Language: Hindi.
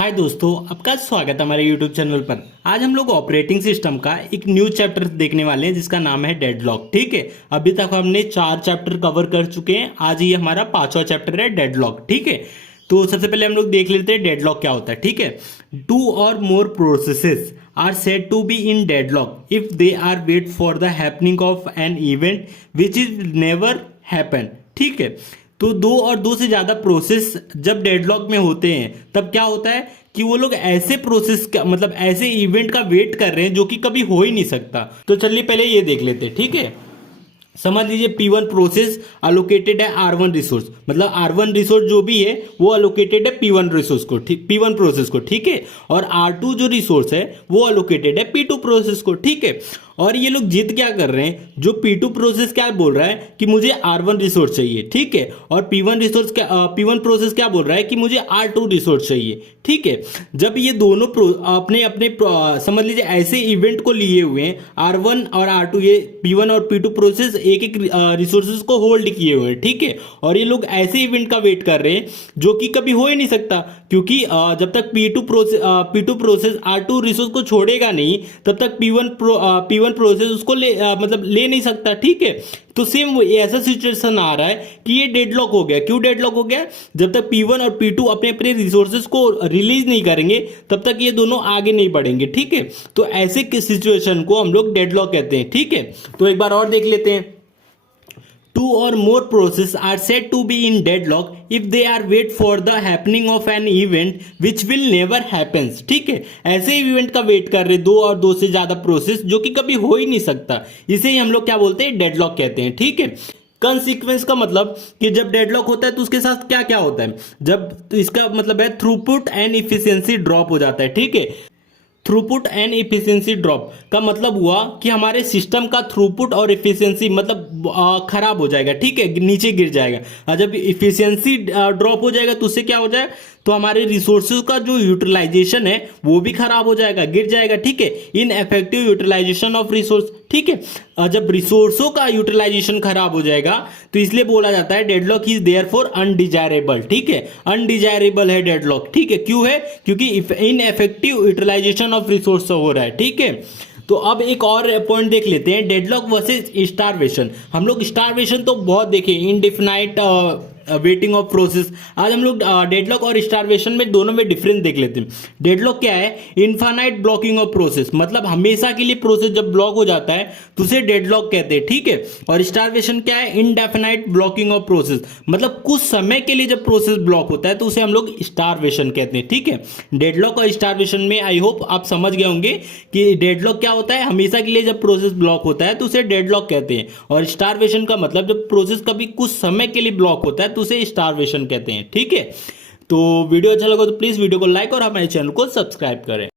हाय दोस्तों, आपका स्वागत है हमारे यूट्यूब चैनल पर। आज हम लोग ऑपरेटिंग सिस्टम का एक न्यू चैप्टर देखने वाले हैं जिसका नाम है डेडलॉक। ठीक है, अभी तक हमने 4 चैप्टर कवर कर चुके हैं। आज ये हमारा 5वां चैप्टर है डेडलॉक। ठीक है, तो सबसे पहले हम लोग देख लेते हैं डेडलॉक क्या होता है। ठीक है, 2 और more processes are said to be in deadlock if they are wait for the happening of an event which is never happen. ठीक है, तो 2 और 2 से ज्यादा प्रोसेस जब डेडलॉक में होते हैं तब क्या होता है कि वो लोग ऐसे प्रोसेस का मतलब ऐसे इवेंट का वेट कर रहे हैं जो कि कभी हो ही नहीं सकता। तो चलिए पहले ये देख लेते हैं। ठीक है, समझ लीजिए P1 प्रोसेस अलोकेटेड है R1 रिसोर्स, मतलब R1 रिसोर्स जो भी है वो अलोकेटेड है P1 रिसोर्स को, P1 प्रोसेस को। ठीक है, और R2 जो रिसोर्स है वो अलोकेटेड है P2 प्रोसेस को। ठीक है, और ये लोग जिद क्या कर रहे हैं, जो P2 प्रोसेस क्या बोल रहा है कि मुझे R1 रिसोर्स चाहिए। ठीक है, और P1 प्रोसेस क्या बोल रहा है कि मुझे R2 रिसोर्स चाहिए। ठीक है, जब ये दोनों अपने अपने समझ लीजिए ऐसे इवेंट को लिए हुए हैं R1 और R2, ये P1 और P2 प्रोसेस एक एक रिसोर्सेज को होल्ड किए हुए हैं। ठीक है, और ये लोग ऐसे इवेंट का वेट कर रहे हैं जो कि कभी हो ही नहीं सकता, क्योंकि जब तक P2 प्रोसेस R2 रिसोर्स को छोड़ेगा नहीं तब तक P1 प्रोसेस उसको मतलब ले नहीं सकता। ठीक है, तो सेम ऐसा सिचुएशन आ रहा है कि ये डेडलॉक हो गया। क्यों डेडलॉक हो गया? जब तक P1 और P2 अपने अपने रिसोर्सेज को रिलीज नहीं करेंगे तब तक ये दोनों आगे नहीं बढ़ेंगे। ठीक है, तो ऐसे सिचुएशन को हम लोग डेडलॉक कहते हैं। ठीक है, तो एक बार और देख लेते हैं। 2 or more processes are said to be in deadlock if they are wait for the happening of an event which will never happens। ठीक है, ऐसे इवेंट का वेट कर रहे 2 और 2 से ज्यादा प्रोसेस जो कि कभी हो ही नहीं सकता, इसे ही हम लोग क्या बोलते हैं, डेडलॉक कहते हैं। ठीक है, कंसिक्वेंस का मतलब कि जब डेडलॉक होता है तो उसके साथ क्या क्या होता है, जब तो इसका मतलब है थ्रूपुट एंड इफिशियंसी ड्रॉप हो जाता है। ठीक है, थ्रूपुट एंड इफिशियंसी ड्रॉप का मतलब हुआ कि हमारे सिस्टम का थ्रूपुट और इफिशियंसी मतलब खराब हो जाएगा। ठीक है, नीचे गिर जाएगा। और जब इफिशियंसी ड्रॉप हो जाएगा तो उससे क्या हो जाएगा, तो हमारे रिसोर्सेज का जो यूटिलाइजेशन है वो भी खराब हो जाएगा, गिर जाएगा। ठीक है, ineffective utilisation of resource. ठीक है, जब रिसोर्सों का यूटिलाइजेशन खराब हो जाएगा तो इसलिए बोला जाता है deadlock is therefore undesirable. ठीक है, अनडिजायरेबल है डेडलॉक। ठीक है, क्यों है? क्योंकि ineffective utilisation of resource हो रहा है। ठीक है, तो अब एक और पॉइंट देख लेते हैं, डेडलॉक वर्सेस स्टारवेशन। हम लोग स्टारवेशन तो बहुत देखे, इनडिफिनाइट वेटिंग ऑफ प्रोसेस। आज हम लोग डेडलॉक और स्टारवेशन में दोनों में डिफरेंस देख लेते हैं। डेडलॉक क्या है? इनफाइनाइट ब्लॉकिंग ऑफ प्रोसेस, मतलब हमेशा के लिए प्रोसेस जब ब्लॉक हो जाता है तो उसे डेडलॉक कहते हैं। ठीक है, और स्टारवेशन क्या है? इनडेफिनाइट ब्लॉकिंग ऑफ प्रोसेस, मतलब कुछ समय के लिए जब प्रोसेस ब्लॉक होता है तो उसे हम लोग स्टारवेशन कहते हैं। ठीक है, डेडलॉक और स्टारवेशन में आई होप आप समझ गए होंगे कि डेडलॉक क्या होता है, हमेशा के लिए जब प्रोसेस ब्लॉक होता है तो उसे डेडलॉक कहते हैं, और स्टारवेशन का मतलब जब प्रोसेस कभी कुछ समय के लिए ब्लॉक होता है तो उसे स्टारवेशन कहते हैं। ठीक है, तो वीडियो अच्छा लगा तो प्लीज वीडियो को लाइक और हमारे चैनल को सब्सक्राइब करें।